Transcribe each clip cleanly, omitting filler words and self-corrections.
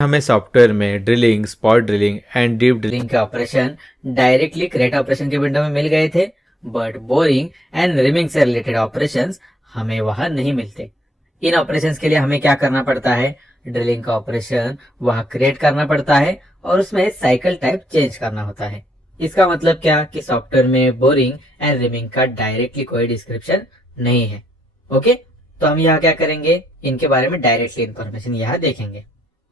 हमें सॉफ्टवेयर में drilling, spot drilling and deep drilling के ऑपरेशन डायरेक्टली क्रेट ऑपरेशन के विंडो में मिल गए थे, बट बोरिंग एंड रिमिंग से रिलेटेड ऑपरेशंस हमें वहां नहीं मिलते। इन ऑपरेशंस के लिए हमें क्या करना पड़ता है? ड्रिलिंग का ऑपरेशन वहां क्रिएट करना पड़ता है और उसमें साइकिल टाइप चेंज करना होता है। इसका मतलब क्या कि सॉफ्टवेयर में बोरिंग एंड रिमिंग का डायरेक्टली कोई डिस्क्रिप्शन नहीं है। ओके, तो हम यहाँ क्या करेंगे, इनके बारे में डायरेक्टली इंफॉर्मेशन यहाँ देखेंगे।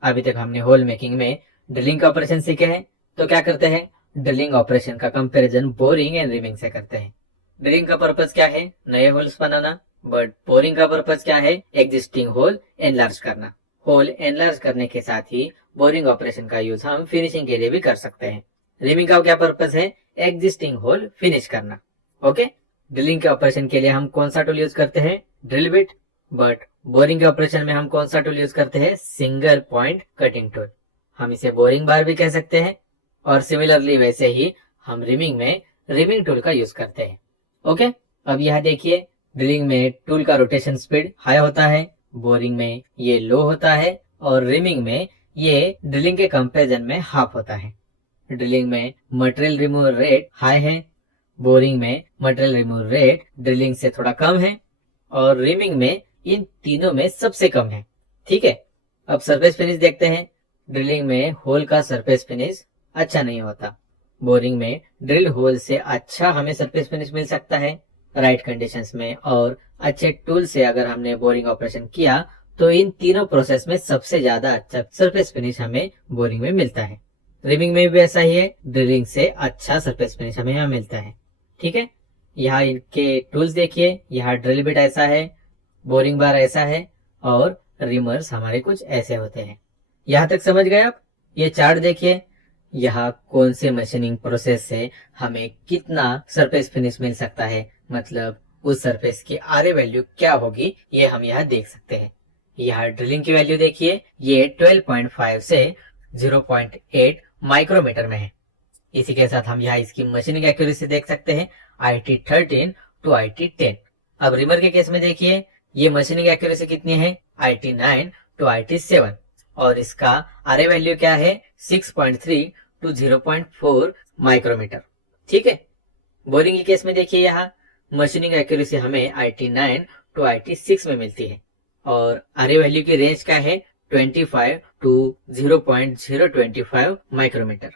अभी तक हमने होल मेकिंग में ड्रिलिंग का ऑपरेशन सीखे हैं, तो क्या करते हैं, ड्रिलिंग ऑपरेशन का कंपैरिजन बोरिंग एंड रिमिंग से करते हैं। ड्रिलिंग का पर्पस क्या है? नए होल्स बनाना। बट बोरिंग का पर्पस क्या है? एग्जिस्टिंग होल एनलार्ज करना। होल एनलार्ज करने के साथ ही बोरिंग ऑपरेशन का यूज हम फिनिशिंग के लिए भी कर सकते हैं। रिमिंग का क्या पर्पस है? एग्जिस्टिंग होल फिनिश करना। ओके, ड्रिलिंग के ऑपरेशन के लिए हम कौन सा टूल यूज करते हैं? Drill bit. बट बोरिंग के ऑपरेशन में हम कौन सा टूल यूज करते हैं? Single point cutting tool. हम इसे बोरिंग बार भी कह सकते हैं। और सिमिलरली वैसे ही हम रिमिंग में रिमिंग टूल का यूज करते हैं। ओके, अब यह देखिए, ड्रिलिंग में टूल का रोटेशन स्पीड हाई होता है, बोरिंग में ये लो होता है और रिमिंग में ये ड्रिलिंग के कंपेरिजन में हाफ होता है। ड्रिलिंग में मटेरियल रिमूवल रेट हाई है, बोरिंग में मटेरियल रिमूवल रेट ड्रिलिंग से थोड़ा कम है और रिमिंग में इन तीनों में सबसे कम है। ठीक है, अब सरफेस फिनिश देखते हैं। ड्रिलिंग में होल का सरफेस फिनिश अच्छा नहीं होता, बोरिंग में ड्रिल होल से अच्छा हमें सरफेस फिनिश मिल सकता है राइट कंडीशंस में। और अच्छे टूल से अगर हमने बोरिंग ऑपरेशन किया तो इन तीनों प्रोसेस में सबसे ज्यादा अच्छा सरफेस फिनिश हमें बोरिंग में मिलता है। रिमिंग में भी ऐसा ही है, ड्रिलिंग से अच्छा सरफेस फिनिश हमें यहाँ मिलता है। ठीक है, यहाँ इनके टूल्स देखिए, यहाँ ड्रिल बिट ऐसा है, बोरिंग बार ऐसा है और रिमर्स हमारे कुछ ऐसे होते हैं। यहाँ तक समझ गए आप? ये चार्ट देखिए, यहाँ कौन से मशीनिंग प्रोसेस से हमें कितना सरफेस फिनिश मिल सकता है, मतलब उस सरफेस की आरए वैल्यू क्या होगी, ये हम यहाँ देख सकते हैं। यहाँ ड्रिलिंग की वैल्यू देखिए, ये 12.5 से 0.8 माइक्रोमीटर में है। इसी के साथ हम यहाँ इसकी मशीनिंग एक्यूरेसी देख सकते हैं, IT13 टू IT10। अब रिमर के केस में देखिए, ये मशीनिंग एक्यूरेसी कितनी है? IT9 टू IT7 और इसका आरए वैल्यू क्या है? 6.3 टू 0.4 माइक्रोमीटर। ठीक है, बोरिंग के केस में देखिए, यहाँ मशीनिंग एक्यूरेसी हमें IT9 टू IT6 में मिलती है और आरए वैल्यू की रेंज क्या है? 25 टू 0.025 माइक्रोमीटर।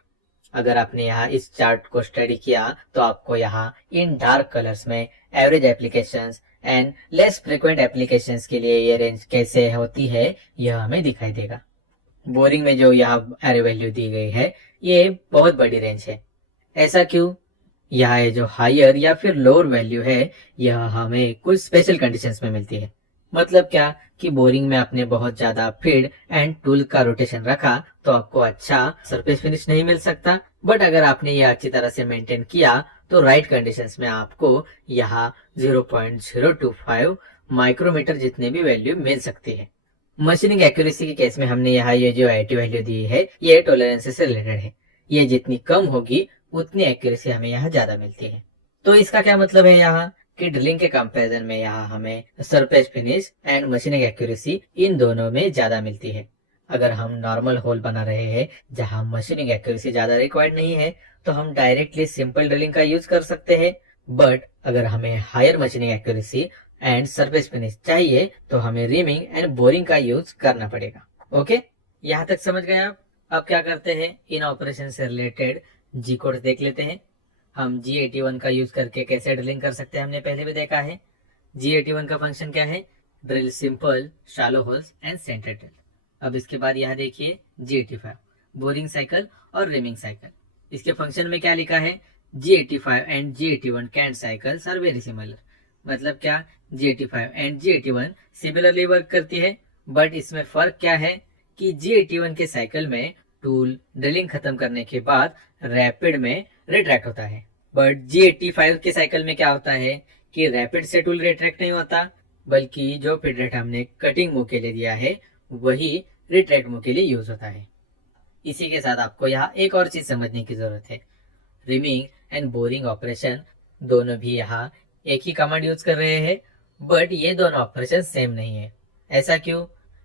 अगर आपने यहाँ इस चार्ट को स्टडी किया तो आपको यहाँ इन डार्क कलर्स में average applications and less frequent applications के लिए ये रेंज कैसे होती है यह हमें दिखाई देगा। बोरिंग में जो यहाँ एरे वैल्यू दी गई है ये बहुत बड़ी रेंज है। ऐसा क्यों? यहाँ ये जो हायर या फिर लोअर वैल्यू है यह हमें कुछ स्पेशल कंडीशंस में मिलती है। मतलब क्या कि बोरिंग में आपने बहुत ज्यादा फीड एंड टूल का रोटेशन रखा तो आपको अच्छा सरफेस फिनिश नहीं मिल सकता। बट अगर आपने ये अच्छी तरह से मेंटेन किया तो राइट कंडीशंस में आपको यहाँ 0.025 माइक्रोमीटर जितने भी वैल्यू मिल सकती है। मशीनिंग एक्यूरेसी के केस में हमने यहाँ ये जो आईटी वैल्यू दी है ये टॉलरेंसेस से रिलेटेड है। ये जितनी कम होगी उतनी एक्यूरेसी हमें यहाँ ज्यादा मिलती है। तो इसका क्या मतलब है यहाँ कि ड्रिलिंग के कंपैरिजन में यहाँ हमें surface finish and machining accuracy in दोनों में ज्यादा मिलती है। अगर हम नॉर्मल होल बना रहे हैं जहाँ मशीनिंग एक्यूरेसी ज्यादा रिक्वायर्ड नहीं है तो हम डायरेक्टली सिंपल ड्रिलिंग का यूज कर सकते हैं। बट अगर हमें higher machining accuracy and surface finish चाहिए तो हमें रिमिंग एंड बोरिंग का यूज करना पड़ेगा। ओके, यहाँ तक समझ गए आप? अब क्या करते हैं, इन ऑपरेशन से रिलेटेड जी कोड देख लेते हैं। हम G81 का यूज करके कैसे ड्रिलिंग कर सकते हैं हमने पहले भी देखा है। G81 का फंक्शन क्या है? Drill simple shallow holes and center drill. अब इसके बाद यहाँ देखिए G85 बोरिंग साइकिल और रिमिंग साइकिल। इसके फंक्शन में क्या लिखा है? G85 and G81 canned cycles are very similar. मतलब क्या, G85 and G81 similarly work करती है, बट इसमें फर्क क्या है कि G81 के साइकिल में टूल ड्रिलिंग खत्म करने के बाद रैपिड में रिट्रैक्ट होता है। बट G85 के साइकिल में क्या होता है कि रैपिड से टूल रिट्रैक्ट नहीं होता, बल्कि जो फीड रेट हमने कटिंग मूव के लिए दिया है वही रिट्रैक्ट मूव के लिए यूज होता है। इसी के साथ आपको यहाँ एक और चीज समझने की जरूरत है। रिमिंग एंड बोरिंग ऑपरेशन दोनों भी यहाँ एक ही कमांड यूज कर रहे हैं, बट ये दोनों ऑपरेशन सेम नहीं है। ऐसा क्यों?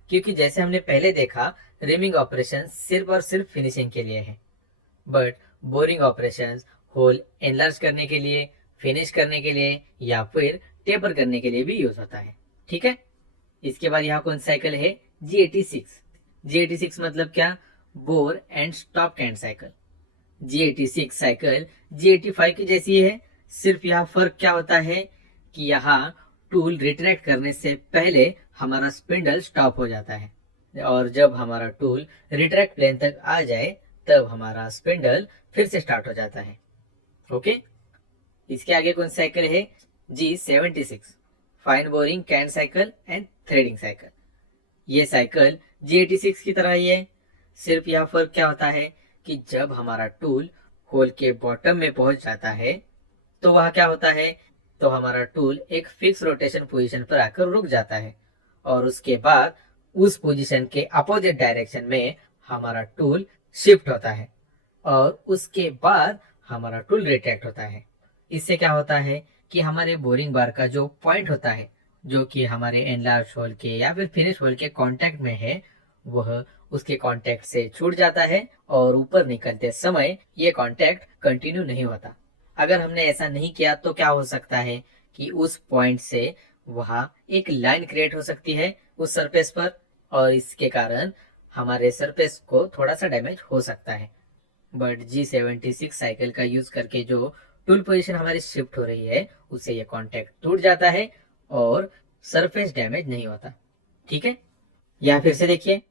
क्योंकि जैसे हमने पहले देखा रिमिंग ऑपरेशन सिर्फ और सिर्फ फिनिशिंग के लिए है, but boring operation hole enlarge करने के लिए, फिनिश करने के लिए या फिर टेपर करने के लिए भी यूज होता है। ठीक है। इसके बाद यहाँ कौन साइकिल है? G86। G86 मतलब क्या? Bore and stop canned cycle. G86 cycle G85 की जैसी है, सिर्फ यहाँ फर्क क्या होता है कि यहाँ टूल रिट्रैक्ट करने से पहले हमारा स्पिंडल स्टॉप हो जाता है, और जब हमारा टूल रिट्रैक्ट प्लेन तक आ जाए तब हमारा स्पिंडल फिर से स्टार्ट हो जाता है। ओके। इसके आगे कौन साइकिल है? G76, fine boring canned cycle and threading cycle. ये साइकिल G86 की तरह ही है, सिर्फ यह फर्क क्या होता है कि जब हमारा टूल होल के बॉटम में पहुंच जाता है तो वह क्या होता है, तो हमारा टूल एक फिक्स रोटेशन पोजीशन पर आकर रुक जाता है, और उसके बाद उस पोजीशन के अपोजिट डायरेक्शन में हमारा टूल शिफ्ट होता है, और उसके बाद हमारा टूल रिट्रैक्ट होता है। इससे क्या होता है कि हमारे बोरिंग बार का जो पॉइंट होता है, जो कि हमारे एनलार्ज होल के या फिर फिनिश होल के कांटेक्ट में है, वह उसके कांटेक्ट से छूट जाता है, और ऊपर निकलते समय ये कांटेक्ट कंटिन्यू नहीं होता। अगर हमने ऐसा नहीं किया तो क्या हो सकता है कि उस पॉइंट से वहां एक लाइन क्रिएट हो सकती है उस सरफेस पर, और इसके कारण हमारे सरफेस को थोड़ा सा डैमेज हो सकता है। बट G76 साइकिल का यूज करके जो टूल पोजीशन हमारी शिफ्ट हो रही है, उससे ये कांटेक्ट टूट जाता है और सरफेस डैमेज नहीं होता। ठीक है। यहाँ फिर से देखिए,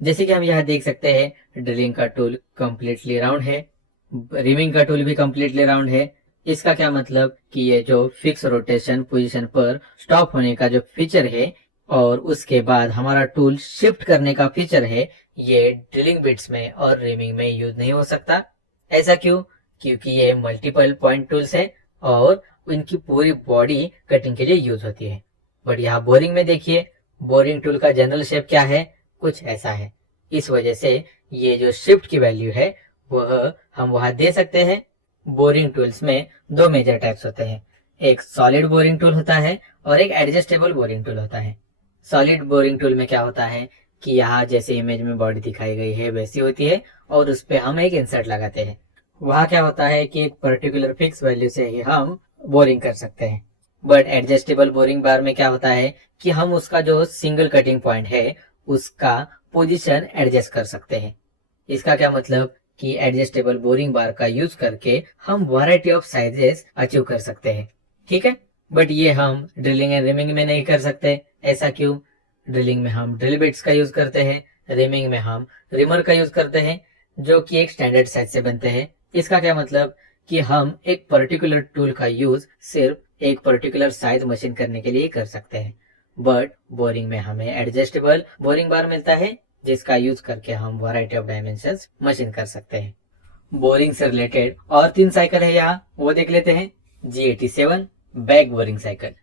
जैसे कि हम यहाँ देख सकते हैं ड्रिलिंग का टूल कंप्लीटली राउंड है, रिमिंग का टूल भी कंप्लीटली राउंड है। इसका क्या मतलब कि ये जो फिक्स रोटेशन पोजीशन पर स्टॉप होने का जो फीचर है और उसके बाद हमारा टूल शिफ्ट करने का फीचर है, ये ड्रिलिंग बिट्स में और रिमिंग में यूज नहीं हो सकता। ऐसा क्यों? क्योंकि ये मल्टीपल पॉइंट टूल्स है और इनकी पूरी बॉडी कटिंग के लिए यूज होती है। बट यहाँ बोरिंग में देखिए, बोरिंग टूल का जनरल शेप क्या है? कुछ ऐसा है। इस वजह से ये जो शिफ्ट की वैल्यू है वह हम वहां दे सकते हैं। बोरिंग टूल्स में दो मेजर टाइप्स होते हैं, एक सॉलिड बोरिंग टूल होता है और एक एडजस्टेबल बोरिंग टूल होता है। सॉलिड बोरिंग टूल में क्या होता है कि यहाँ जैसे इमेज में बॉडी दिखाई गई है वैसी होती है, और उस पर हम एक इंसर्ट लगाते हैं। वहाँ क्या होता है कि एक पर्टिकुलर फिक्स वैल्यू से ही हम बोरिंग कर सकते हैं। बट एडजस्टेबल बोरिंग बार में क्या होता है कि हम उसका जो सिंगल कटिंग पॉइंट है उसका पोजीशन एडजस्ट कर सकते हैं। इसका क्या मतलब कि एडजस्टेबल बोरिंग बार का यूज करके हम वैरायटी ऑफ साइजेस अचीव कर सकते हैं। ठीक है। बट ये हम ड्रिलिंग एंड रिमिंग में नहीं कर सकते। ऐसा क्यों? ड्रिलिंग में हम ड्रिल बिट्स का यूज करते हैं, रिमिंग में हम रिमर का यूज करते हैं, जो कि एक स्टैंडर्ड साइज से बनते हैं। इसका क्या मतलब कि हम एक पर्टिकुलर टूल का यूज सिर्फ एक पर्टिकुलर साइज मशीन करने के लिए कर सकते हैं। बट बोरिंग में हमें एडजस्टेबल बोरिंग बार मिलता है, जिसका यूज करके हम वैरायटी ऑफ डायमेंशंस मशीन कर सकते हैं। बोरिंग से रिलेटेड और 3 साइकिल है यहाँ, वो देख लेते हैं। G87 बैक बोरिंग साइकिल,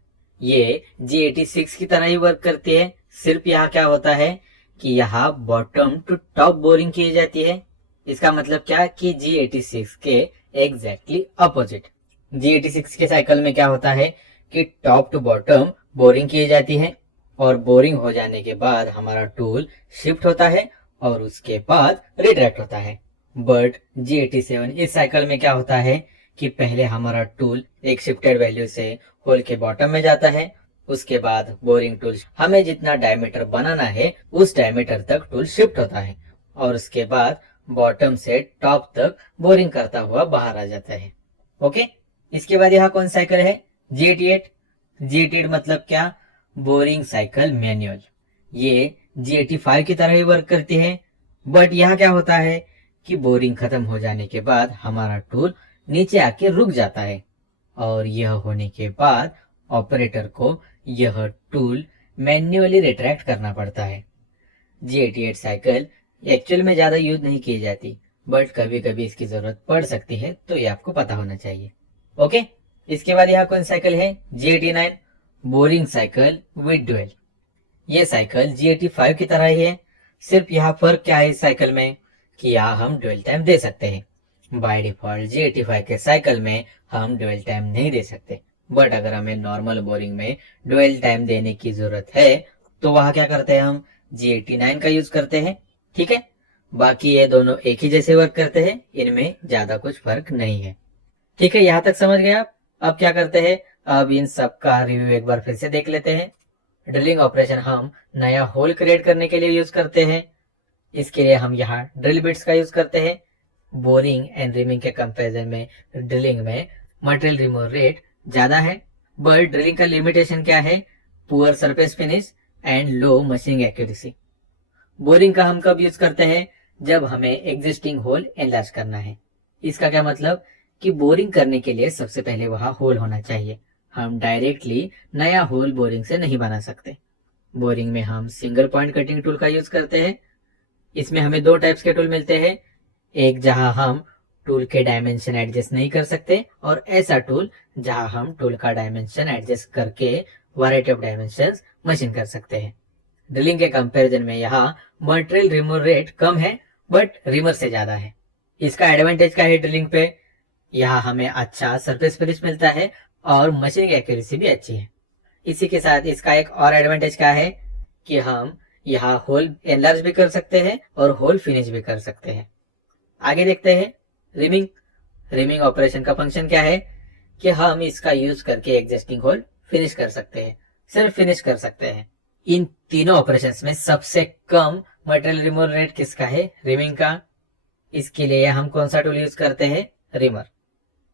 ये G86 की तरह ही वर्क करती है। सिर्फ यहाँ क्या होता है कि यहाँ बॉटम टू टॉप बोरिंग की जाती है। इसका मतलब क्या कि G86 के एग्जैक्टली अपोजिट। G86 के साइकिल में क्या होता है कि टॉप टू बॉटम बोरिंग की जाती है, और बोरिंग हो जाने के बाद हमारा टूल शिफ्ट होता है और उसके बाद रिट्रैक्ट होता है। बट G87 इस साइकिल में क्या होता है कि पहले हमारा टूल एक शिफ्टेड वैल्यू से होल के बॉटम में जाता है, उसके बाद बोरिंग टूल हमें जितना डायमीटर बनाना है उस डायमीटर तक टूल शिफ्ट होता है, और उसके बाद बॉटम से टॉप तक बोरिंग करता हुआ बाहर आ जाता है। ओके। इसके बाद यहाँ कौन साइकिल है? G88। G88 मतलब क्या? Boring cycle manual. ये G85 की तरह ही वर्क करती है, बट यहाँ क्या होता है कि बोरिंग खत्म हो जाने के बाद हमारा टूल नीचे आके रुक जाता है, और यह होने के बाद ऑपरेटर को यह टूल मैन्युअली रिट्रैक्ट करना पड़ता है। G88 साइकिल एक्चुअल में ज्यादा यूज नहीं की जाती, बट कभी कभी इसकी जरूरत पड़ सकती है, तो ये आपको पता होना चाहिए। ओके। इसके बाद यहाँ कौन साइकिल है? G89 boring cycle with dwell. ये साइकिल G85 की तरह ही है, सिर्फ यहाँ फर्क क्या है इस साइकिल में कि यहाँ हम डुएल टाइम दे सकते हैं। बाय डिफॉल्ट G85 के साइकिल में हम डुएल टाइम नहीं दे सकते, बट अगर हमें नॉर्मल बोरिंग में डुएल टाइम देने की जरूरत है तो वहां क्या करते हैं, हम G89 का यूज करते हैं। ठीक है, बाकी ये दोनों एक ही जैसे वर्क करते हैं, इनमें ज्यादा कुछ फर्क नहीं है। ठीक है, यहाँ तक समझ गए आप। अब क्या करते हैं, अब इन सब का रिव्यू एक बार फिर से देख लेते हैं। ड्रिलिंग ऑपरेशन हम नया होल क्रिएट करने के लिए यूज करते हैं। इसके लिए हम यहाँ ड्रिल बिट्स का यूज करते हैं। बोरिंग एंड रिमिंग के कंपैरिजन में ड्रिलिंग में मटेरियल रिमूवल रेट ज्यादा है, बट ड्रिलिंग का लिमिटेशन क्या है, poor surface finish and low machining accuracy. Boring का हम कब यूज करते हैं, जब हमें एग्जिस्टिंग होल एनलार्ज करना है। इसका क्या मतलब कि बोरिंग करने के लिए सबसे पहले वहां होल होना चाहिए। हम डायरेक्टली नया होल बोरिंग से नहीं बना सकते। बोरिंग में हम सिंगल पॉइंट कटिंग टूल का यूज करते हैं। इसमें हमें दो टाइप्स के टूल मिलते हैं, एक जहां हम टूल के डायमेंशन एडजस्ट नहीं कर सकते, और ऐसा टूल जहां हम टूल का डायमेंशन एडजस्ट करके वैरायटी ऑफ डायमेंशंस मशीन कर सकते हैं। ड्रिलिंग के कंपैरिजन में यहाँ मटेरियल रिमूवल रेट कम है, बट रिमर से ज्यादा है। इसका एडवांटेज क्या है ड्रिलिंग पे, यहाँ हमें अच्छा सरफेस फिनिश मिलता है और मशीनिंग एक्यूरेसी भी अच्छी है। इसी के साथ इसका एक और एडवांटेज क्या है कि हम यहाँ होल एनलार्ज भी कर सकते हैं और होल फिनिश भी कर सकते हैं। आगे देखते हैं रिमिंग। रिमिंग ऑपरेशन का फंक्शन क्या है कि हम इसका यूज करके एग्जिस्टिंग होल फिनिश कर सकते हैं, सिर्फ फिनिश कर सकते हैं। इन तीनों ऑपरेशंस में सबसे कम मटेरियल रिमूवल रेट किसका है, रिमिंग का। इसके लिए हम कौन सा टूल यूज करते हैं, रिमर।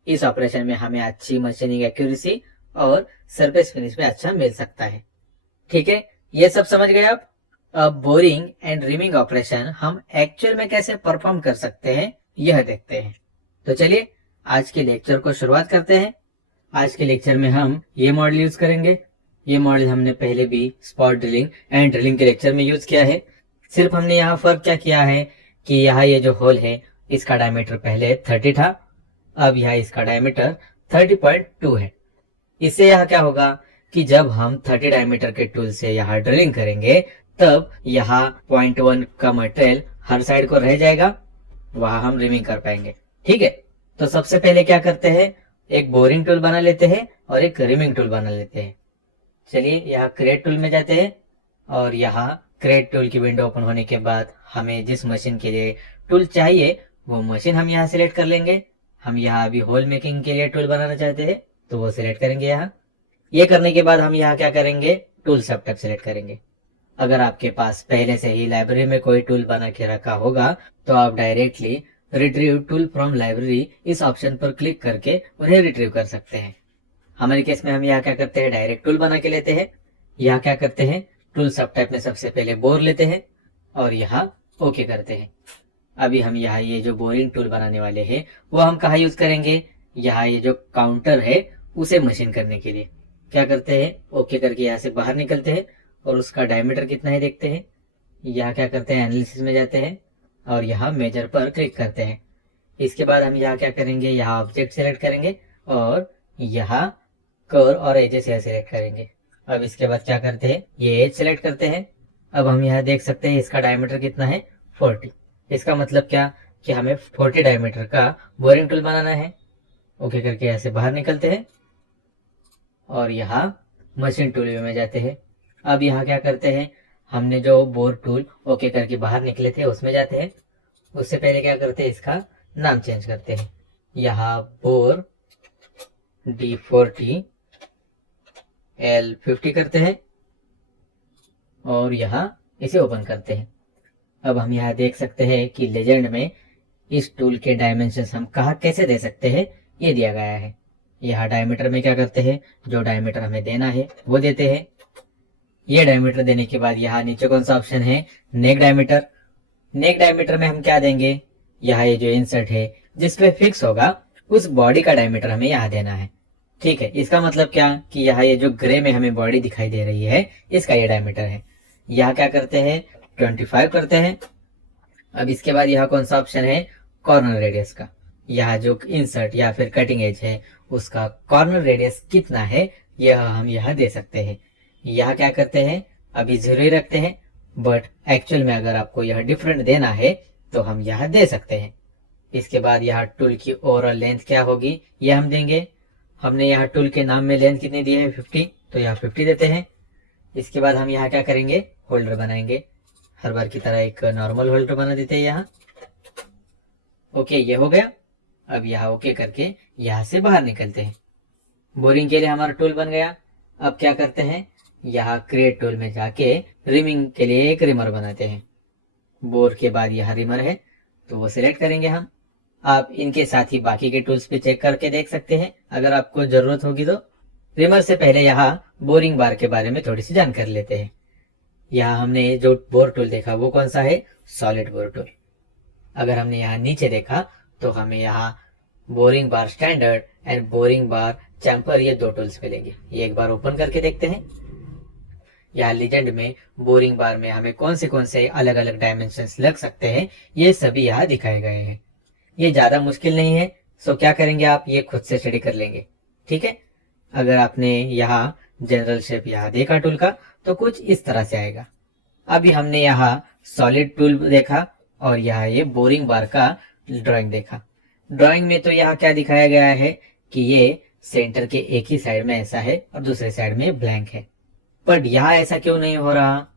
इस ऑपरेशन में हमें अच्छी मशीनिंग एक्यूरेसी और सरफेस फिनिश में अच्छा मिल सकता है। ठीक है, ये सब समझ गए आप। अब बोरिंग एंड रिमिंग ऑपरेशन हम एक्चुअल में कैसे परफॉर्म कर सकते हैं यह देखते हैं। तो चलिए आज के लेक्चर को शुरुआत करते हैं। आज के लेक्चर में हम ये मॉडल यूज करेंगे। ये मॉडल हमने पहले भी स्पॉट ड्रिलिंग एंड ड्रिलिंग के लेक्चर में यूज किया है। सिर्फ हमने यहाँ फर्क क्या किया है कि यहाँ ये जो होल है इसका डायमीटर पहले 30 था, अब यहाँ इसका डायमीटर 30.2 है। इससे यहाँ क्या होगा कि जब हम 30 डायमीटर के टूल से यहाँ ड्रिलिंग करेंगे तब यहाँ 0.1 का मटेरियल हर साइड को रह जाएगा, वहां हम रिमिंग कर पाएंगे। ठीक है, तो सबसे पहले क्या करते हैं, एक बोरिंग टूल बना लेते हैं और एक रिमिंग टूल बना लेते हैं। चलिए यहाँ क्रिएट टूल में जाते हैं और यहाँ क्रिएट टूल की विंडो ओपन होने के बाद हमें जिस मशीन के लिए टूल चाहिए वो मशीन हम यहाँ सिलेक्ट कर लेंगे। हम यहाँ अभी होल मेकिंग के लिए टूल बनाना चाहते हैं तो वो सिलेक्ट करेंगे यहाँ। ये करने के बाद हम यहाँ क्या करेंगे, टूल सब टाइप सिलेक्ट करेंगे। अगर आपके पास पहले से ही लाइब्रेरी में कोई टूल बना के रखा होगा तो आप directly retrieve tool from library इस ऑप्शन पर क्लिक करके उन्हें रिट्रीव कर सकते हैं। हमारे केस में हम यहाँ क्या करते हैं, डायरेक्ट टूल बना के लेते हैं। यहाँ क्या करते हैं, टूल सब टाइप में सबसे पहले बोर लेते हैं और यहाँ ओके करते हैं। अभी हम यहाँ ये जो बोरिंग टूल बनाने वाले हैं वो हम कहाँ यूज करेंगे, यहाँ ये जो काउंटर है उसे मशीन करने के लिए। क्या करते हैं, ओके करके यहाँ से बाहर निकलते हैं और उसका डायमीटर कितना है देखते हैं। यहाँ क्या करते हैं, एनालिसिस में जाते हैं और यहाँ मेजर पर क्लिक करते हैं। इसके बाद हम यहाँ क्या करेंगे, यहाँ ऑब्जेक्ट सिलेक्ट करेंगे और यहाँ कर्व और एजेस यहाँ सिलेक्ट करेंगे। अब इसके बाद क्या करते हैं, ये एज सिलेक्ट करते हैं। अब हम यहाँ देख सकते हैं इसका डायमीटर कितना है, 40। इसका मतलब क्या कि हमें 40 डायमीटर का बोरिंग टूल बनाना है। ओके करके यहाँ से बाहर निकलते हैं और यहाँ मशीन टूल में जाते हैं। अब यहाँ क्या करते हैं, हमने जो बोर टूल ओके करके बाहर निकले थे उसमें जाते हैं। उससे पहले क्या करते हैं, इसका नाम चेंज करते हैं। यहाँ बोर D40 L50 करते हैं और यहाँ इसे ओपन करते हैं। अब हम यहाँ देख सकते हैं कि लेजेंड में इस टूल के डायमेंशंस हम कहाँ कैसे दे सकते हैं ये दिया गया है। यहाँ डायमीटर में क्या करते हैं, जो डायमीटर हमें देना है वो देते हैं। ये डायमीटर देने के बाद यहाँ नीचे कौन सा ऑप्शन है, नेक डायमीटर। नेक डायमीटर में हम क्या देंगे, यहाँ ये जो इंसर्ट है जिसपे फिक्स होगा उस बॉडी का डायमीटर हमें यहाँ देना है। ठीक है, इसका मतलब क्या कि यहाँ ये जो ग्रे में हमें बॉडी दिखाई दे रही है इसका ये डायमीटर है। यहाँ क्या करते हैं, 25 करते हैं। अब इसके बाद यहाँ कौन सा ऑप्शन है, कॉर्नर रेडियस का। यहाँ जो इंसर्ट या फिर कटिंग एज है उसका कॉर्नर रेडियस कितना है यह हम यहाँ दे सकते हैं। यहाँ क्या करते हैं, अभी 0 ही रखते हैं, बट एक्चुअल में अगर आपको यह डिफरेंट देना है तो हम यहाँ दे सकते हैं। इसके बाद यहाँ टूल की ओवरऑल लेंथ क्या होगी यह हम देंगे। हमने यहाँ टूल के नाम में लेंथ कितनी दी है, 50, तो यहाँ 50 देते हैं। इसके बाद हम यहाँ क्या करेंगे, होल्डर बनाएंगे। हर बार की तरह एक नॉर्मल होल्डर बना देते हैं यहाँ। ओके, ये हो गया। अब यहाँ ओके करके यहाँ से बाहर निकलते हैं। बोरिंग के लिए हमारा टूल बन गया। अब क्या करते हैं, यहाँ क्रिएट टूल में जाके रिमिंग के लिए एक रिमर बनाते हैं। बोर के बाद यहाँ रिमर है तो वो सिलेक्ट करेंगे हम। आप इनके साथ ही बाकी के टूल्स भी चेक करके देख सकते हैं अगर आपको जरूरत होगी तो। रिमर से पहले यहाँ बोरिंग बार के बारे में थोड़ी सी जानकारी लेते हैं। यहाँ हमने जो बोर टूल देखा वो कौन सा है, सॉलिड बोर टूल। अगर हमने यहाँ नीचे देखा तो हमें यहाँ boring bar standard and boring bar chamfer, ये दो टूल्स मिलेंगे। ये एक बार ओपन करके देखते हैं। यहाँ लीजेंड में बोरिंग बार में हमें कौन से अलग अलग डायमेंशंस लग सकते हैं, ये सभी यहाँ दिखाए गए हैं। ये ज्यादा मुश्किल नहीं है, सो क्या करेंगे आप ये खुद से स्टडी कर लेंगे, ठीक है। अगर आपने यहाँ जनरल शेप यहाँ देखा टूल का तो कुछ इस तरह से आएगा। अभी हमने यहाँ सॉलिड टूल देखा और यहाँ ये बोरिंग बार का ड्राइंग देखा। ड्राइंग में तो यहाँ क्या दिखाया गया है कि ये सेंटर के एक ही साइड में ऐसा है और दूसरे साइड में ब्लैंक है, बट यहाँ ऐसा क्यों नहीं हो रहा।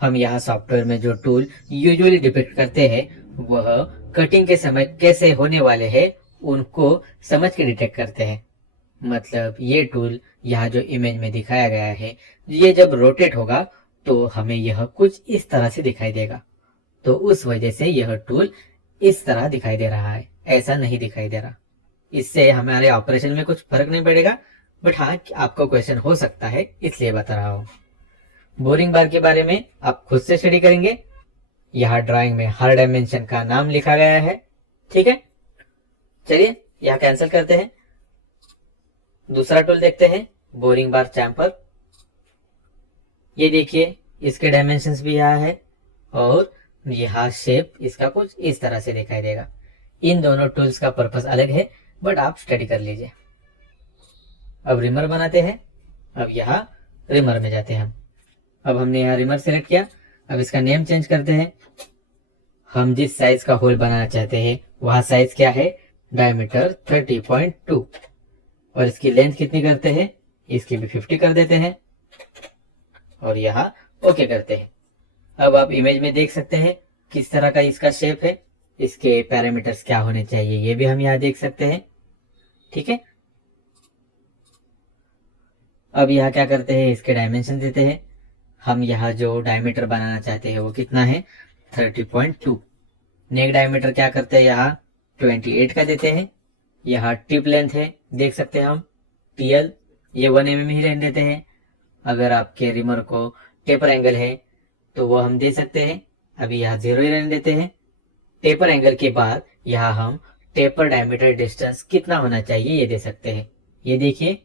हम यहाँ सॉफ्टवेयर में जो टूल यूजुअली डिपिक्ट करते हैं वह कटिंग के समय कैसे होने वाले हैं उनको समझ के डिटेक्ट करते हैं। मतलब ये टूल यहाँ जो इमेज में दिखाया गया है, ये जब रोटेट होगा तो हमें यह कुछ इस तरह से दिखाई देगा। तो उस वजह से यह टूल इस तरह दिखाई दे रहा है, ऐसा नहीं दिखाई दे रहा। इससे हमारे ऑपरेशन में कुछ फर्क नहीं पड़ेगा, बट हाँ आपको क्वेश्चन हो सकता है इसलिए बता रहा हूँ। बोरिंग बार के बारे में आप खुद से स्टडी करेंगे। यहाँ ड्राइंग में हर डायमेंशन का नाम लिखा गया है, ठीक है। चलिए यहाँ कैंसिल करते हैं। दूसरा टूल देखते हैं, बोरिंग बार चैम्पर। ये देखिए इसके डायमेंशंस भी यहाँ है और यहाँ शेप इसका कुछ इस तरह से दिखाई देगा। इन दोनों टूल्स का पर्पस अलग है, बट आप स्टडी कर लीजिए। अब रिमर बनाते हैं। अब यहाँ रिमर में जाते हैं हम। अब हमने यहाँ रिमर सेलेक्ट किया। अब इसका नेम चेंज करते हैं। हम जिस साइज का होल बनाना चाहते हैं वह साइज क्या है, डायमीटर 30.2 और इसकी लेंथ कितनी करते हैं, इसकी भी 50 कर देते हैं और यहाँ ओके करते हैं। अब आप इमेज में देख सकते हैं किस तरह का इसका शेप है, इसके पैरामीटर्स क्या होने चाहिए ये भी हम यहाँ देख सकते हैं, ठीक है। अब यहाँ क्या करते हैं, इसके डायमेंशन देते हैं। हम यहाँ जो डायमीटर बनाना चाहते हैं वो कितना है, 30.2। नेक डायमीटर क्या करते हैं, यहाँ 28 का देते हैं। यहाँ टिप लेंथ है, देख सकते हैं हम TL, ये 1 mm ही रहने देते हैं। अगर आपके रिमर को टेपर एंगल है तो वो हम दे सकते हैं, अभी यहाँ 0 ही रहने देते हैं। टेपर एंगल के बाद यहाँ हम टेपर डायमीटर डिस्टेंस कितना होना चाहिए ये दे सकते हैं। ये देखिए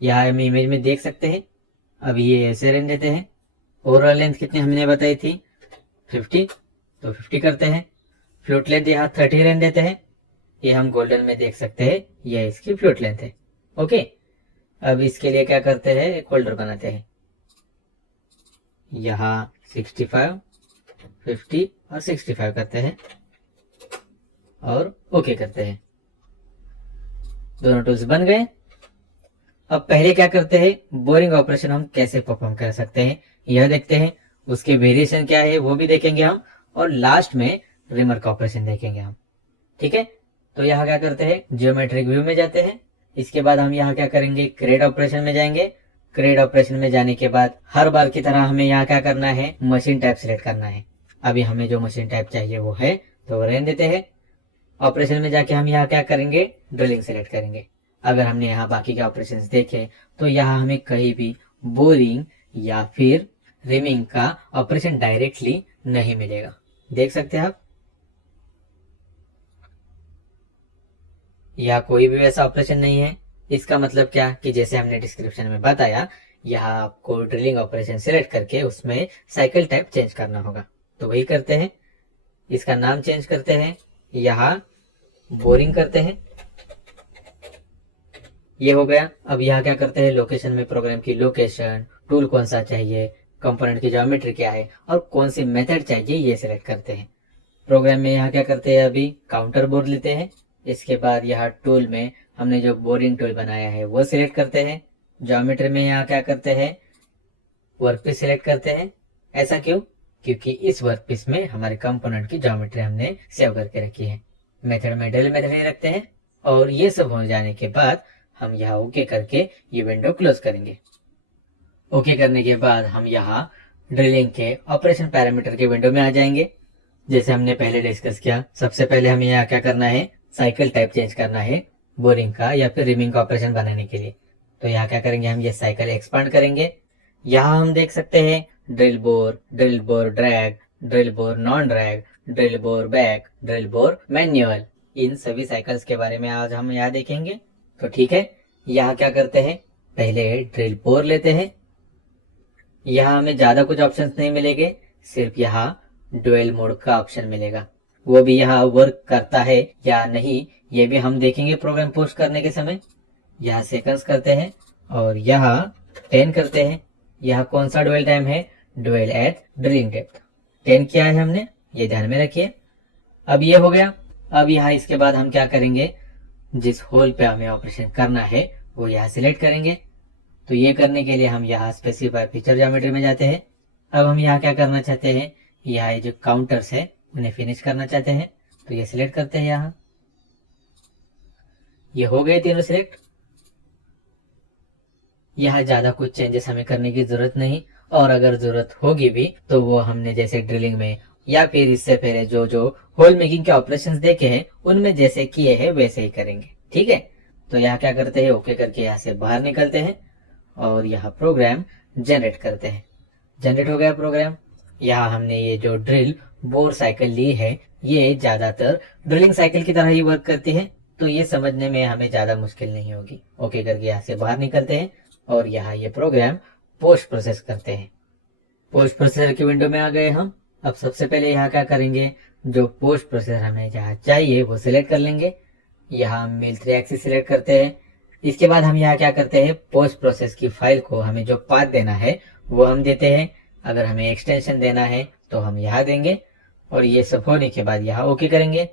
यहाँ हम इमेज में देख सकते हैं। अभी ये ऐसे रहने देते हैं। ओवरऑल लेंथ कितनी हमने बताई थी, 50, तो 50 करते हैं। फ्लूट लेंथ यहाँ 30 रहने देते हैं। ये हम गोल्डन में देख सकते हैं, यह इसकी फ्लूट लेंथ है, ओके। अब इसके लिए क्या करते हैं, एक होल्डर बनाते हैं। यहाँ 65, 50 और 65 करते हैं और ओके करते हैं। दोनों टूल्स बन गए। अब पहले क्या करते हैं, बोरिंग ऑपरेशन हम कैसे परफॉर्म कर सकते हैं यह देखते हैं। उसके वेरिएशन क्या है वो भी देखेंगे हम, और लास्ट में रिमर का ऑपरेशन देखेंगे हम, ठीक है। तो यहाँ क्या करते हैं, जियोमेट्रिक व्यू में जाते हैं। इसके बाद हम यहाँ क्या करेंगे, क्रिएट ऑपरेशन में जाएंगे। क्रिएट ऑपरेशन में जाने के बाद हर बार की तरह हमें यहाँ क्या करना है, मशीन टाइप सिलेक्ट करना है। अभी हमें जो मशीन टाइप चाहिए वो है तो वो रहने देते हैं। ऑपरेशन में जाके हम यहाँ क्या करेंगे, ड्रिलिंग सेलेक्ट करेंगे। अगर हमने यहाँ बाकी के ऑपरेशंस देखे तो यहाँ हमें कहीं भी बोरिंग या फिर रिमिंग का ऑपरेशन डायरेक्टली नहीं मिलेगा, देख सकते हैं आप। यहाँ कोई भी वैसा ऑपरेशन नहीं है। इसका मतलब क्या कि जैसे हमने डिस्क्रिप्शन में बताया, यहाँ आपको ड्रिलिंग ऑपरेशन सिलेक्ट करके उसमें साइकिल टाइप चेंज करना होगा, तो वही करते हैं। इसका नाम चेंज करते हैं, यहाँ बोरिंग करते हैं, ये हो गया। अब यहाँ क्या करते हैं, लोकेशन में प्रोग्राम की लोकेशन, टूल कौन सा चाहिए, कंपोनेंट की ज्योमेट्री क्या है और कौन सी मेथड चाहिए ये सिलेक्ट करते हैं। प्रोग्राम में यहाँ क्या करते हैं, अभी काउंटर बोर लेते हैं। इसके बाद यहाँ टूल में हमने जो बोरिंग टूल बनाया है वो सिलेक्ट करते हैं। ज्योमेट्री में यहाँ क्या करते हैं, वर्कपीस सिलेक्ट करते हैं। ऐसा क्यों, क्योंकि इस वर्कपीस में हमारे कंपोनेंट की ज्योमेट्री हमने सेव करके रखी है। मेथड में ड्रिल मेथड ही रखते हैं और ये सब हो जाने के बाद हम यहाँ ओके करके ये विंडो क्लोज करेंगे। ओके करने के बाद हम यहाँ ड्रिलिंग के ऑपरेशन पैरामीटर के विंडो में आ जाएंगे। जैसे हमने पहले डिस्कस किया, सबसे पहले हमें यहाँ क्या करना है, साइकिल टाइप चेंज करना है बोरिंग का या फिर रिमिंग का ऑपरेशन बनाने के लिए। तो यहाँ क्या करेंगे, हम ये साइकिल एक्सपांड करेंगे। यहाँ हम देख सकते हैं drill bore drag, drill bore non drag, drill bore back, drill bore manual, इन सभी साइकिल्स के बारे में आज हम यहाँ देखेंगे। तो ठीक है, यहाँ क्या करते हैं, पहले ड्रिल बोर लेते हैं। यहाँ हमें ज्यादा कुछ ऑप्शंस नहीं मिलेंगे, सिर्फ यहाँ डुअल मोड का ऑप्शन मिलेगा। वो भी यहाँ वर्क करता है या नहीं ये भी हम देखेंगे प्रोग्राम पोस्ट करने के समय। यहाँ सेकंड्स करते हैं और यहाँ 10 करते हैं। यहाँ कौन सा डुअल टाइम है, डुअल एट ड्रिलिंग डेप्थ 10 किया है हमने, ये ध्यान में रखिए। अब ये हो गया। अब यहाँ इसके बाद हम क्या करेंगे, जिस होल पे हमें ऑपरेशन करना है वो यहाँ सिलेक्ट करेंगे। तो ये करने के लिए हम यहाँ स्पेसिफाई फीचर ज्योमेट्री में जाते हैं। अब हम यहाँ क्या करना चाहते हैं, यहाँ जो काउंटर्स है उन्हें फिनिश करना चाहते हैं, तो ये सिलेक्ट करते हैं। यहाँ ये हो गए तीनों सिलेक्ट। यहाँ ज्यादा कुछ चेंजेस हमें करने की जरूरत नहीं, और अगर जरूरत होगी भी तो वो हमने जैसे ड्रिलिंग में या फिर इससे पहले जो जो होल मेकिंग के ऑपरेशंस देखे हैं उनमें जैसे किए हैं वैसे ही करेंगे। ठीक है, तो यहाँ क्या करते हैं, ओके करके यहाँ से बाहर निकलते हैं और यहाँ प्रोग्राम जनरेट करते हैं। जनरेट हो गया प्रोग्राम। यहाँ हमने ये जो ड्रिल बोर साइकिल ली है ये ज्यादातर ड्रिलिंग साइकिल की तरह ही वर्क करती है, तो ये समझने में हमें ज्यादा मुश्किल नहीं होगी। ओके करके यहाँ से बाहर निकलते हैं और यहाँ ये प्रोग्राम पोस्ट प्रोसेस करते हैं। पोस्ट प्रोसेसर की विंडो में आ गए हम। अब सबसे पहले यहाँ क्या करेंगे, जो पोस्ट प्रोसेसर हमें जहाँ चाहिए वो सिलेक्ट कर लेंगे। यहाँ मिल 3 एक्सिस सिलेक्ट करते हैं। इसके बाद हम यहाँ क्या करते हैं, पोस्ट प्रोसेस की फाइल को हमें जो पाथ देना है वो हम देते हैं। अगर हमें एक्सटेंशन देना है तो हम यहाँ देंगे और ये सब होने के बाद यहाँ ओके करेंगे।